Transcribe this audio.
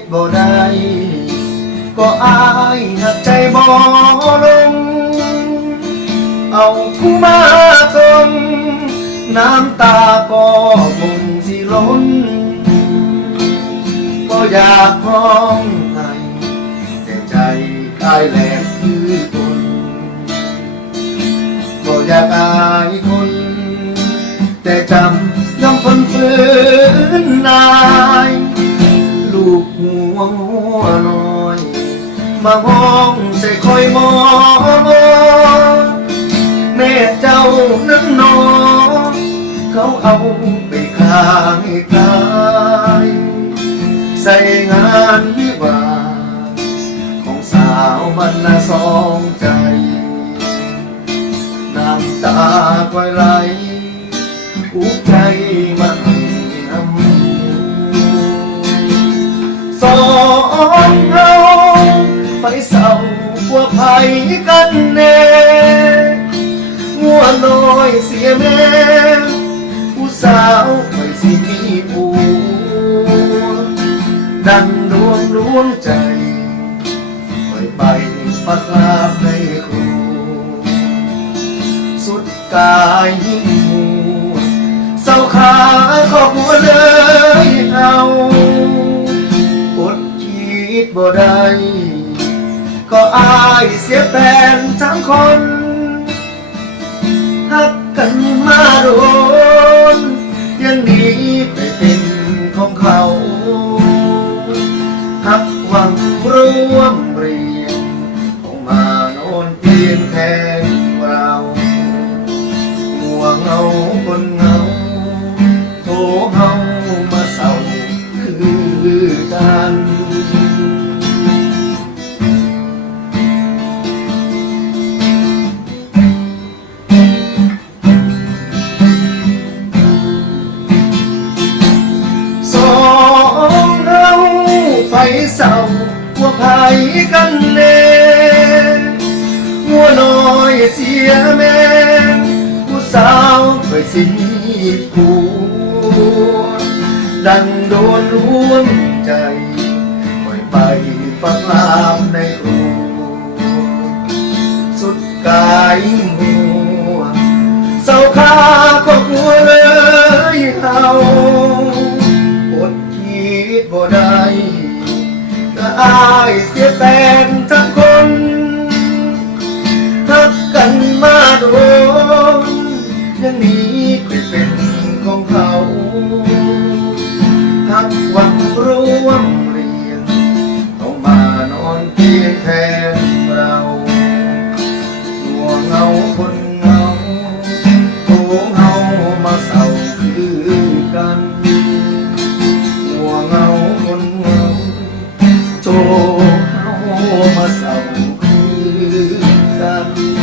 ดบ่ได้ก็อายหักใจบ่ลง เอาผู้มาตรงน้ำตาก็คงสิล้น ก็อยากพ้องให้แต่ใจกายแหล ห้องใส่คอยมอมอแม่เจ้านั้นนอเขาเอาไปขายขายใส่งานวิวาของสาวมันละสองใจ น้ำตาคอยไหลอุกใจมันสอง เศร้ากว่าภัยกันแน่งัวน้อยเสียแม่ผู้สาวไปสิมีผัวดังดวงดวงใจไปไปปักลาบในครูสุดกายยิ่งมัวเศร้าขาขอบหัวเลยเอาอดคิดบ่ได้ ก็อายเสียแฟนทั้งคนหักกันมาโดนยังหนีไปเป็นของเขาหักหวังร่วมเรีย เศร้าว่าภัยกันแน่งัวน้อยเสียแม่ผู้สาวเคยสิมีผัวดังโดนล้วนใจปล่อยไปฟังลามในรูสุดกายมัวเศร้าคาขอบหัวเลยเฮาอดคิดบ่ได้ อายเสียแฟนทั้งคนทักกันมาโดนยังนี้ครเป็นของเขาทักหวังร่วม one